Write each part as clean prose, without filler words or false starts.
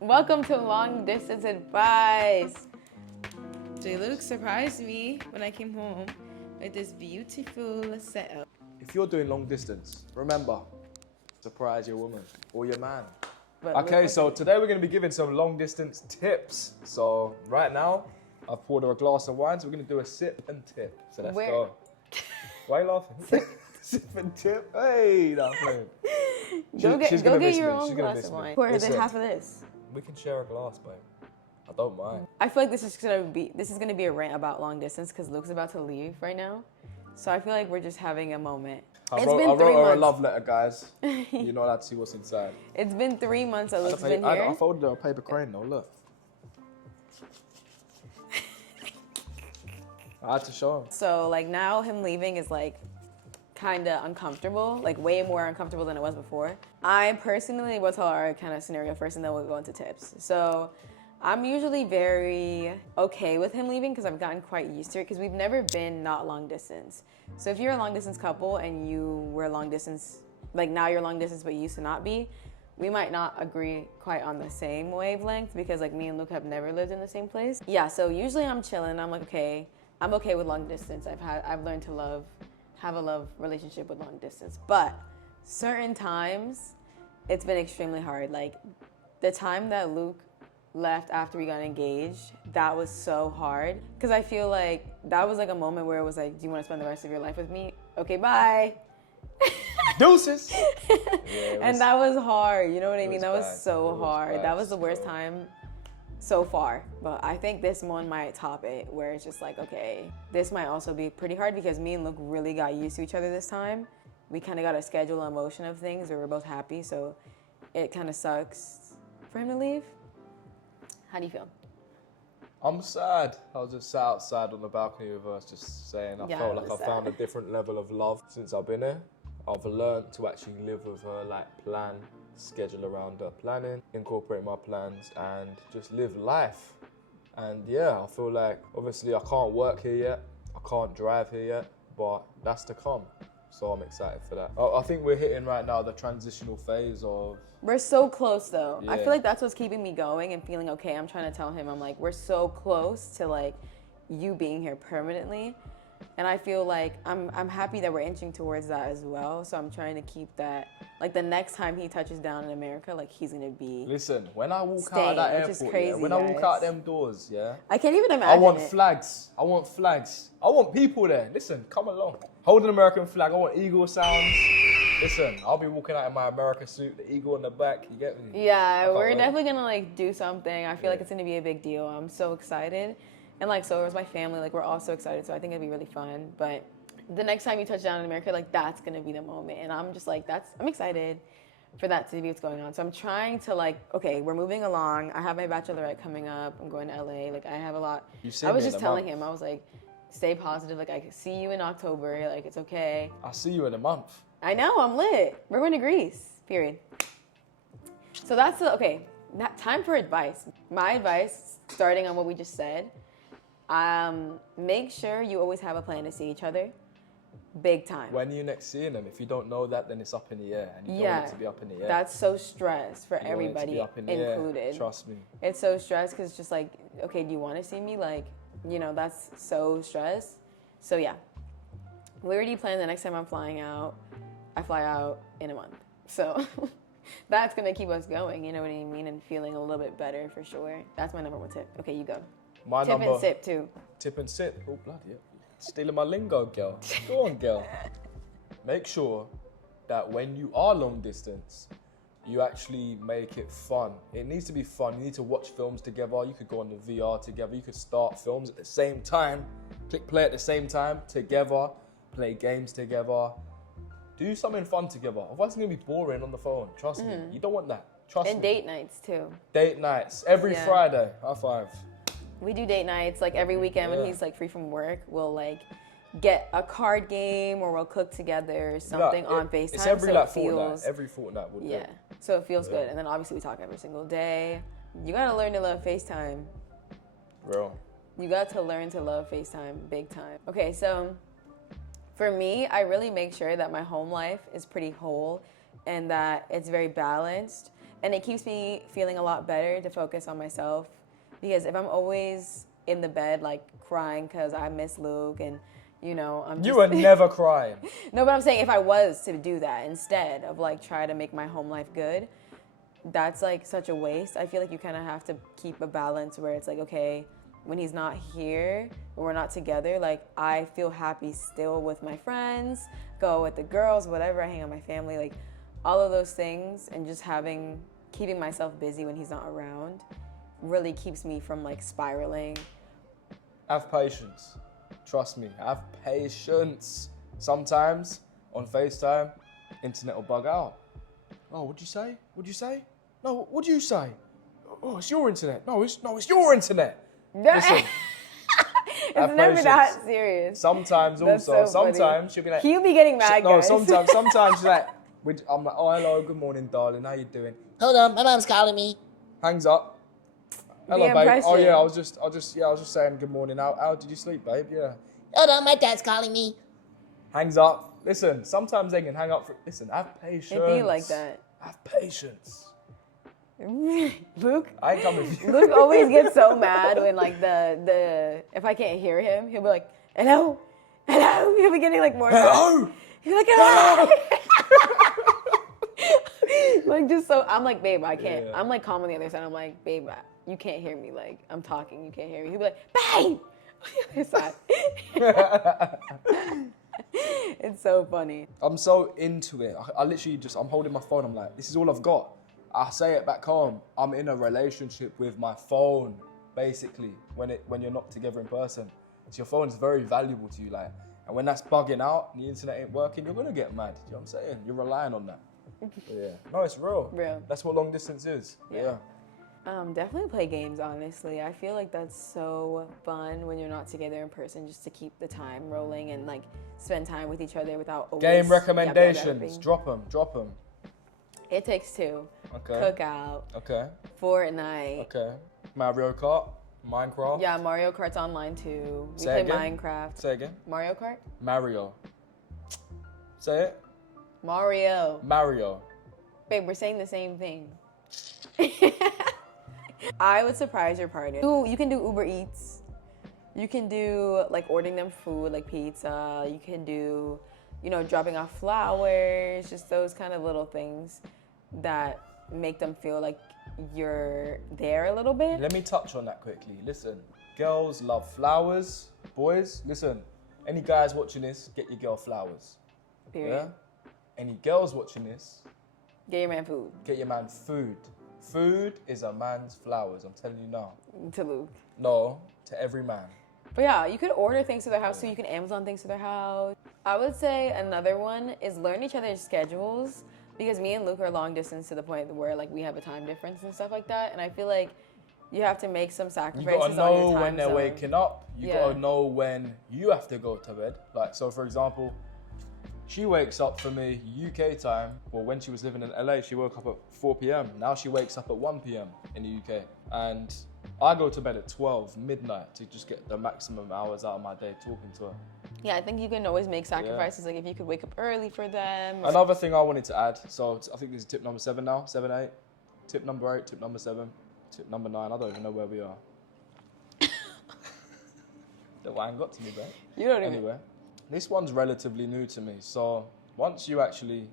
Welcome to Long Distance Advice. J. Luke surprised me when I came home with this beautiful setup. If you're doing long distance, remember, surprise your woman or your man. But Okay, so today we're going to be giving some long distance tips. So right now, I've poured her a glass of wine, so we're going to do a sip and tip. So let's Where? go. Why are you laughing? Sip and tip? Hey, that's good. Go get your own glass of wine. Pour her half of this. We can share a glass, babe. I don't mind. I feel like this is gonna be a rant about long distance because Luke's about to leave right now. So I feel like we're just having a moment. I wrote her a love letter, guys. You're not allowed to see what's inside. It's been 3 months that Luke's been here. I folded her a paper crane though, look. I had to show him. So like now him leaving is like kind of uncomfortable, like way more uncomfortable than it was before. I personally will tell our kind of scenario first and then we'll go into tips. So I'm usually very okay with him leaving because I've gotten quite used to it because we've never been not long distance. So if you're a long distance couple and you were long distance, like now you're long distance but you used to not be, we might not agree quite on the same wavelength because like me and Luke have never lived in the same place. Yeah, so usually I'm chilling. I'm like, okay, I'm okay with long distance. I've learned to have a love relationship with long distance. But certain times it's been extremely hard. Like the time that Luke left after we got engaged, that was so hard because I feel like that was like a moment where it was like, do you want to spend the rest of your life with me? Okay, bye. Deuces. And that was hard, you know what I mean? That was bad. so hard. Bad. That was the worst time so far. But I think this one might top it where it's just like, okay, this might also be pretty hard because me and Luke really got used to each other this time. We kind of got a schedule and motion of things where we're both happy, so it kind of sucks for him to leave. How do you feel? I'm sad. I was just sat outside on the balcony with us, just saying I felt like I found a different level of love since I've been here. I've learned to actually live with her, like plan, schedule around her planning, incorporate my plans, and just live life. And yeah, I feel like obviously I can't work here yet, I can't drive here yet, but that's to come. So I'm excited for that. I think we're hitting right now the transitional phase of... We're so close though. Yeah. I feel like that's what's keeping me going and feeling okay. I'm trying to tell him, I'm like, we're so close to like you being here permanently. And I feel like I'm happy that we're inching towards that as well. So I'm trying to keep that, like the next time he touches down in America, like he's gonna be Listen, when I walk out of that airport, crazy, when I walk out them doors, yeah? I can't even imagine I want it. flags. I want flags. I want people there. Listen, come along. Hold an American flag. I want eagle sounds. Listen, I'll be walking out in my America suit, the eagle in the back. You get me? Yeah, we're definitely gonna like do something. I feel like it's gonna be a big deal. I'm so excited. And like, so is my family. Like, we're all so excited. So I think it'll be really fun. But the next time you touch down in America, like that's gonna be the moment. And I'm just like, I'm excited for that to be what's going on. So I'm trying to like, okay, we're moving along. I have my bachelorette coming up. I'm going to LA. Like I have a lot. I was just telling him, I was like, stay positive. Like I see you in October. Like it's okay. I'll see you in a month. I know, I'm lit. We're going to Greece, period. So that's okay. Time for advice. My advice, starting on what we just said, make sure you always have a plan to see each other. Big time. When are you next seeing them? If you don't know that, then it's up in the air. And you don't want it to be up in the air. That's so stressed for You don't want it to everybody be up in the included. air. Trust me. It's so stressed because it's just like, okay, do you want to see me? Like, you know, that's so stressed. So yeah, we already planned the next time I'm flying out. I fly out in a month. So that's going to keep us going, you know what I mean? And feeling a little bit better for sure. That's my number one tip. Okay, you go. Tip and sip too. Tip and sip. Oh, bloody hell. Stealing my lingo, girl. Go on, girl. Make sure that when you are long distance, you actually make it fun. It needs to be fun. You need to watch films together. You could go on the VR together. You could start films at the same time. Click play at the same time together. Play games together. Do something fun together. Otherwise, it's going to be boring on the phone. Trust me. You don't want that. Trust me. And date nights too. Date nights. Every Friday. High five. We do date nights like every weekend when he's like free from work. We'll like get a card game or we'll cook together or something on FaceTime. It's every so fortnight. Every fortnight we'll do. So it feels good. And then obviously we talk every single day. You gotta learn to love FaceTime. Bro. You got to learn to love FaceTime big time. Okay, so for me, I really make sure that my home life is pretty whole and that it's very balanced. And it keeps me feeling a lot better to focus on myself. Because if I'm always in the bed, like, crying because I miss Luke and, you know, I'm just... You were never crying. No, but I'm saying if I was to do that instead of, like, try to make my home life good, that's, like, such a waste. I feel like you kind of have to keep a balance where it's like, okay, when he's not here, when we're not together, like, I feel happy still with my friends, go with the girls, whatever, I hang out with my family, like, all of those things, and just keeping myself busy when he's not around really keeps me from, like, spiraling. Have patience. Trust me, have patience. Sometimes, on FaceTime, internet will bug out. Oh, what'd you say? What'd you say? No, what'd you say? Oh, it's your internet. No, it's your internet. Listen. It's never patience. That serious. Sometimes also, sometimes she'll be like... He'll be getting mad, guys. No, sometimes she's like... I'm like, oh, hello, good morning, darling. How you doing? Hold on, my mom's calling me. Hangs up. Hello, babe. Oh, yeah, I was just saying good morning. How did you sleep, babe? Yeah. Hold on, my dad's calling me. Hangs up. Listen, sometimes they can hang up. Listen, have patience. It'd be like that. Have patience. Luke? I ain't coming for you. Luke always gets so mad when, like, if I can't hear him, he'll be like, hello? Hello? He'll be getting, like, more hello? mad. He's like, hello? Like, just so, I'm like, babe, I can't. Yeah. I'm, like, calm on the other side. I'm like, babe, you can't hear me. Like, I'm talking, you can't hear me. He'll be like, babe! On the other side. It's so funny. I'm so into it. I literally I'm holding my phone. I'm like, this is all I've got. I say it back home. I'm in a relationship with my phone, basically, when you're not together in person. So your phone is very valuable to you, like, and when that's bugging out and the internet ain't working, you're gonna get mad. You know what I'm saying? You're relying on that. Yeah. No, it's real. Real. That's what long distance is. Yeah. Definitely play games, honestly. I feel like that's so fun when you're not together in person, just to keep the time rolling and, like, spend time with each other without always... Game recommendations. Drop them. It Takes Two. Okay. Cookout. Okay. Fortnite. Okay. Mario Kart. Minecraft. Yeah, Mario Kart's online too. We play Minecraft. Say again. Mario Kart? Mario. Say it. Mario. Babe, we're saying the same thing. I would surprise your partner. You can do Uber Eats. You can do, like, ordering them food, like pizza. You can do, you know, dropping off flowers. Just those kind of little things that make them feel like you're there a little bit. Let me touch on that quickly. Listen, girls love flowers. Boys, listen, any guys watching this, get your girl flowers. Period. Yeah? Any girls watching this, get your man food. Get your man food. Food is a man's flowers, I'm telling you now. To Luke. No, to every man. But yeah, you could order things to their house too. You can Amazon things to their house. I would say another one is learn each other's schedules, because me and Luke are long distance to the point where, like, we have a time difference and stuff like that. And I feel like you have to make some sacrifices on your time zone. You gotta know when they're waking up. You gotta know when you have to go to bed. Like, so for example, she wakes up for me UK time. Well, when she was living in LA, she woke up at 4 p.m. Now she wakes up at 1 p.m. in the UK. And I go to bed at 12, midnight, to just get the maximum hours out of my day talking to her. Yeah, I think you can always make sacrifices, like if you could wake up early for them. Another thing I wanted to add, so I think this is tip number 7 now, 7, 8. Tip number 8, tip number 7, tip number 9. I don't even know where we are. That one got to me, bro. You don't even. Anyway, this one's relatively new to me. So once you actually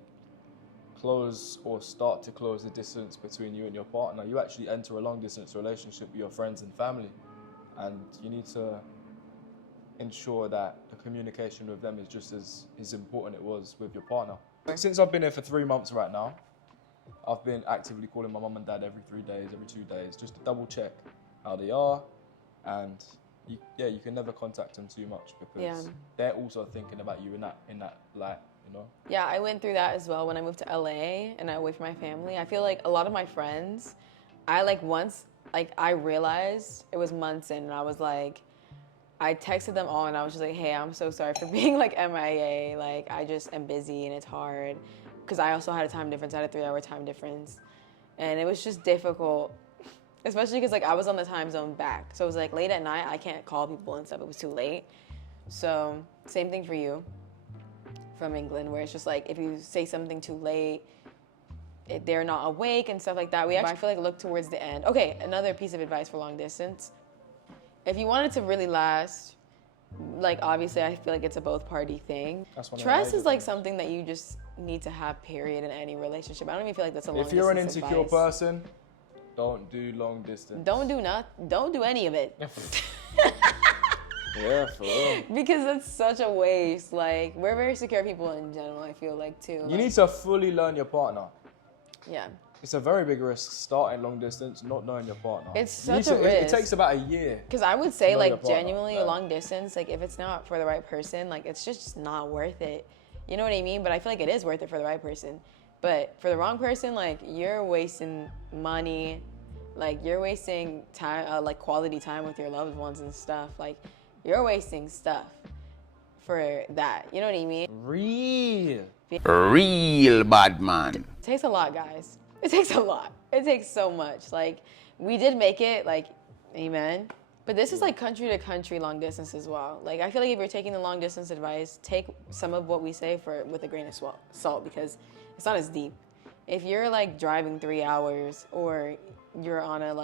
close or start to close the distance between you and your partner, you actually enter a long distance relationship with your friends and family. And you need to ensure that the communication with them is just as important it was with your partner. Since I've been here for 3 months right now, I've been actively calling my mum and dad every 3 days, every 2 days, just to double check how they are. And you can never contact them too much, because they're also thinking about you in that light, you know? Yeah, I went through that as well when I moved to LA and I with my family. I feel like a lot of my friends, I realized it was months in, and I was like, I texted them all and I was just like, hey, I'm so sorry for being like MIA. Like, I just am busy and it's hard. Because I also had a time difference. I had a 3-hour time difference. And it was just difficult. Especially because, like, I was on the time zone back. So it was like late at night, I can't call people and stuff. It was too late. So same thing for you from England, where it's just like, if you say something too late, they're not awake and stuff like that. We actually, I feel like, look towards the end. Okay, another piece of advice for long distance. If you want it to really last, like, obviously, I feel like it's a both-party thing. Trust is, like, something that you just need to have, period, in any relationship. I don't even feel like that's a long distance If you're an insecure advice. person, don't do long distance. Don't do any of it. Yeah, for real. Because that's such a waste. Like, we're very secure people in general, I feel like, too. You need to fully learn your partner. Yeah. It's a very big risk starting long distance, not knowing your partner. It's such a risk. It takes about a year. Because I would say, like, partner, genuinely, long distance, like, if it's not for the right person, like, it's just not worth it. You know what I mean? But I feel like it is worth it for the right person. But for the wrong person, like, you're wasting money. Like, you're wasting time, like, quality time with your loved ones and stuff. Like, you're wasting stuff for that. You know what I mean? Real bad man. It takes a lot, guys. It takes a lot. It takes so much. Like, we did make it, like, amen. But this is, like, country to country long distance as well. Like, I feel like if you're taking the long distance advice, take some of what we say with a grain of salt, because it's not as deep. If you're, like, driving 3 hours, or you're on a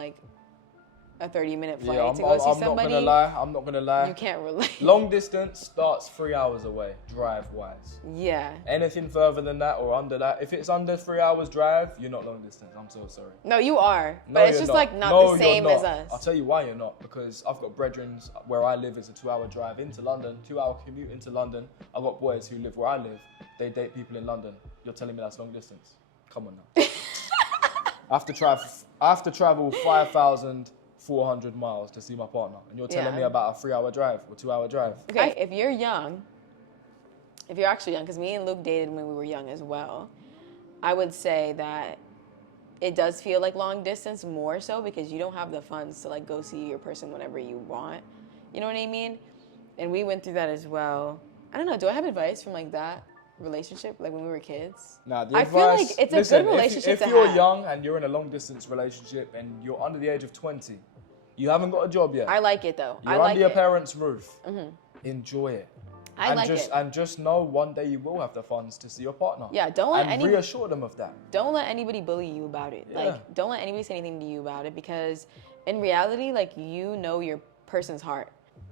30-minute flight to go see somebody, I'm not gonna lie. you can't relate. Long distance starts 3 hours away, drive-wise. Yeah. Anything further than that or under that, if it's under 3 hours drive, you're not long distance. I'm so sorry. No, you are. No, But it's you're just, not. not No, the same you're as not. us. I'll tell you why you're not. Because I've got brethren where I live is a 2-hour drive into London, 2-hour commute into London. I've got boys who live where I live. They date people in London. You're telling me that's long distance? Come on now. I have to travel 5,400 miles to see my partner, and you're telling me about a 3-hour drive or 2-hour drive. Okay, if you're actually young, because me and Luke dated when we were young as well, I would say that it does feel like long distance more so because you don't have the funds to, like, go see your person whenever you want. You know what I mean? And we went through that as well. I don't know. Do I have advice from, like, that relationship, like, when we were kids? Nah, I feel like it's a good relationship to have. If you're young and you're in a long distance relationship and you're under the age of 20, you haven't got a job yet. I like it though. You're under your parents' roof. Enjoy it. And just know one day you will have the funds to see your partner. Yeah, don't let anybody reassure them of that. Don't let anybody bully you about it. Yeah. Like, don't let anybody say anything to you about it, because in reality, like, you know your person's heart.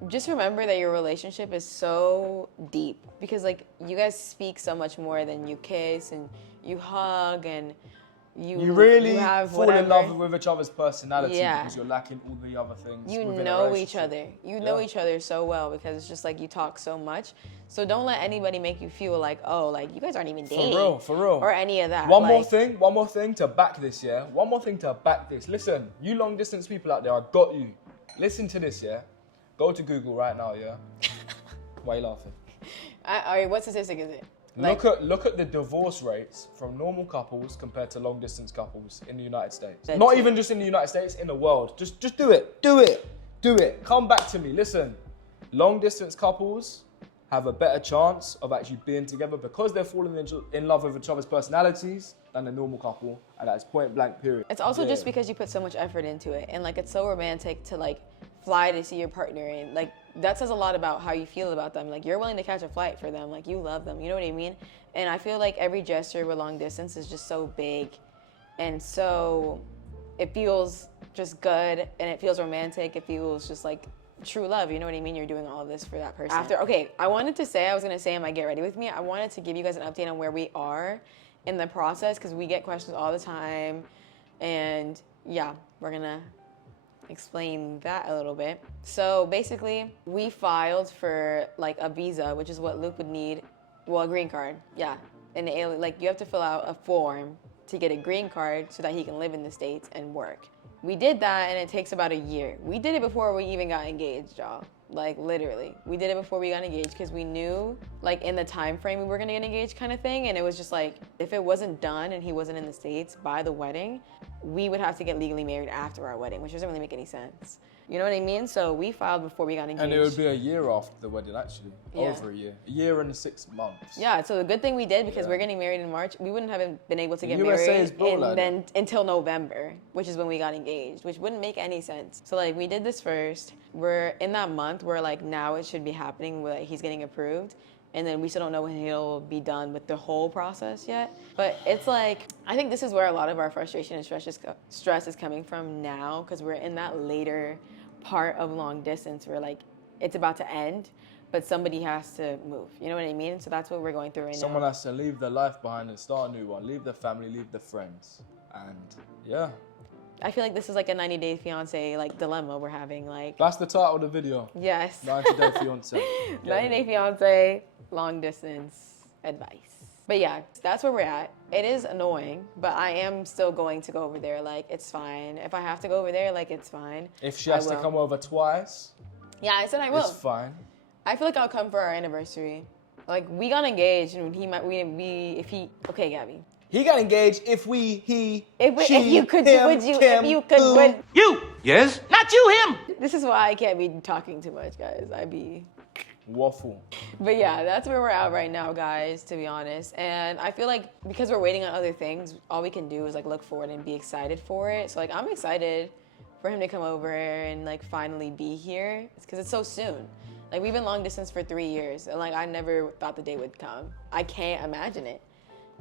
Just remember that your relationship is so deep because, like, you guys speak so much more than you kiss and you hug and you really have fall in love with each other's personality because you're lacking all the other things. You know each other. You know each other so well because it's just like you talk so much. So don't let anybody make you feel like, oh, like, you guys aren't even dating. For real. Or any of that. One more thing to back this, yeah? One more thing to back this. Listen, you long distance people out there, I got you. Listen to this, yeah? Go to Google right now, yeah? Why are you laughing? All right, what statistic is it? Look at the divorce rates from normal couples compared to long distance couples in the United States. Not even just in the United States, in the world. Just do it. Do it. Come back to me. Listen, long distance couples have a better chance of actually being together because they're falling in love with each other's personalities than a normal couple, and that's point blank period. It's also just because you put so much effort into it, and, like, it's so romantic to, like, fly to see your partner, and, like, that says a lot about how you feel about them. Like, you're willing to catch a flight for them, like, you love them, you know what I mean? And I feel like every gesture with long distance is just so big, and so it feels just good, and it feels romantic. It feels just like true love, you know what I mean? You're doing all of this for that person. I was gonna say in my Get Ready With Me, I wanted to give you guys an update on where we are in the process, because we get questions all the time, and yeah, we're gonna explain that a little bit. So basically, we filed for, like, a visa, which is what Luke would need. Well, a green card, yeah. And you have to fill out a form to get a green card so that he can live in the States and work. We did that, and it takes about a year. We did it before we even got engaged, y'all. Like, literally. We did it before we got engaged because we knew, like, in the time frame we were gonna get engaged kind of thing, and it was just like, if it wasn't done and he wasn't in the States by the wedding, we would have to get legally married after our wedding, which doesn't really make any sense. You know what I mean? So we filed before we got engaged. And it would be a year after the wedding, actually. Yeah. Over a year. A year and 6 months. Yeah, so the good thing we did, because we're getting married in March, we wouldn't have been able to get USA married until November, which is when we got engaged, which wouldn't make any sense. So, like, we did this first. We're in that month where, like, now it should be happening, where, like, he's getting approved. and then we still don't know when he'll be done with the whole process yet. But it's like, I think this is where a lot of our frustration and stress is coming from now, because we're in that later part of long distance where like it's about to end, but somebody has to move. You know what I mean? So that's what we're going through right now. Someone has to leave their life behind and start a new one. Leave their family, leave their friends. And yeah. I feel like this is like a 90-day fiancé like dilemma we're having. Like, that's the title of the video. Yes. 90-day fiancé. 90-day fiancé, long distance advice. But yeah, that's where we're at. It is annoying, but I am still going to go over there. Like, it's fine. If I have to go over there, like, it's fine. If she has to come over twice. Yeah, I said I will. It's fine. I feel like I'll come for our anniversary. Like, we got engaged, and okay, Gabby. He got engaged if you could, Yes? Not you, him! This is why I can't be talking too much, guys. I be waffle. But yeah, that's where we're at right now, guys, to be honest. And I feel like because we're waiting on other things, all we can do is like look forward and be excited for it. So like I'm excited for him to come over and like finally be here, because it's so soon. Like we've been long distance for 3 years, and like I never thought the day would come. I can't imagine it.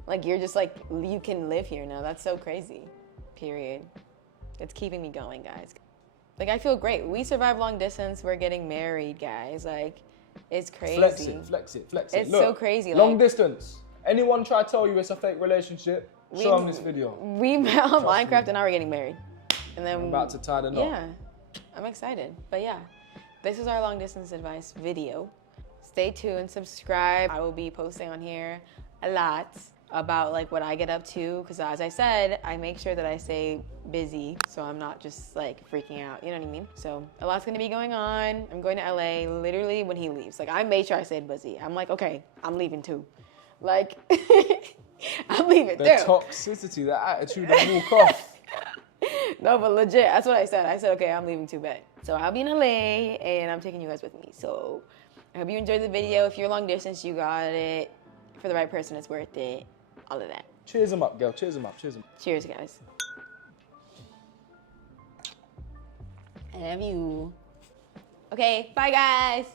Like you're just like, you can live here now. That's so crazy. Period. It's keeping me going, guys. Like I feel great. We survived long distance. We're getting married, guys. Like it's crazy. Flex it. It's Look, so crazy. Long distance. Anyone try to tell you it's a fake relationship? Show them this video. We met on Minecraft and now we're getting married. And then I'm about to tie the knot. Yeah, I'm excited. But yeah, this is our long distance advice video. Stay tuned, subscribe. I will be posting on here a lot about like what I get up to, because as I said, I make sure that I stay busy so I'm not just like freaking out, you know what I mean? So a lot's gonna be going on. I'm going to LA literally when he leaves. Like I made sure I stayed busy. I'm like, okay, I'm leaving too. Like I'm leaving too. The toxicity, the attitude to walk off. No, but legit, that's what I said. I said, okay, I'm leaving too bad. So I'll be in LA and I'm taking you guys with me. So I hope you enjoyed the video. If you're long distance, you got it. For the right person, it's worth it. All of that. Cheers them up, girl. Cheers them up. Cheers them. Cheers, guys. I love you. Okay, bye, guys.